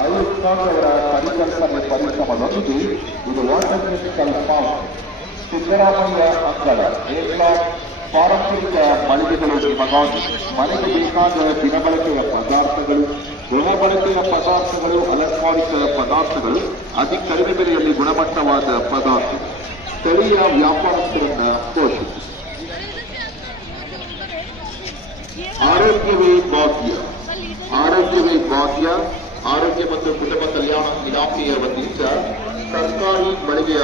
ಆಯುಷ್ಮಾನ್ ಪರಿಕಲ್ಪನೆ ಪರಿಶ್ರಮದೊಂದಿಗೆ ಇದು water musical form Siddaramaiah ಅಂಗಳ ಪಾರಂಪರಿಕ ಮಳಿಗೆಗಳು ನಿಮಗಾಗಿ ಮನೆಗೆ ಬೇಕಾದ ದಿನಬಳಕೆಯ ಪದಾರ್ಥಗಳು, ಗೃಹ ಬಳಕೆಯ ಪದಾರ್ಥಗಳು, ಅಲಂಕಾರಿಕ ಪದಾರ್ಥಗಳು, ಅತಿ ಕಡಿಮೆ ಬೆಲೆಯಲ್ಲಿ ಗುಣಮಟ್ಟವಾದ ಪದಾರ್ಥ, ಸ್ಥಳೀಯ ವ್ಯಾಪಾರಸ್ಥರನ್ನ ಪೋಷಿಸಿ. ಆರೋಗ್ಯವೇ ಭಾಗ್ಯ. ಆರೋಗ್ಯವೇ ಭಾಗ್ಯ. ಆರೋಗ್ಯ ಮತ್ತು ಕುಟುಂಬ ಕಲ್ಯಾಣ ಇಲಾಖೆಯ ವತಿಯಿಂದ ಸರ್ಕಾರಿ ಮಳಿಗೆಯ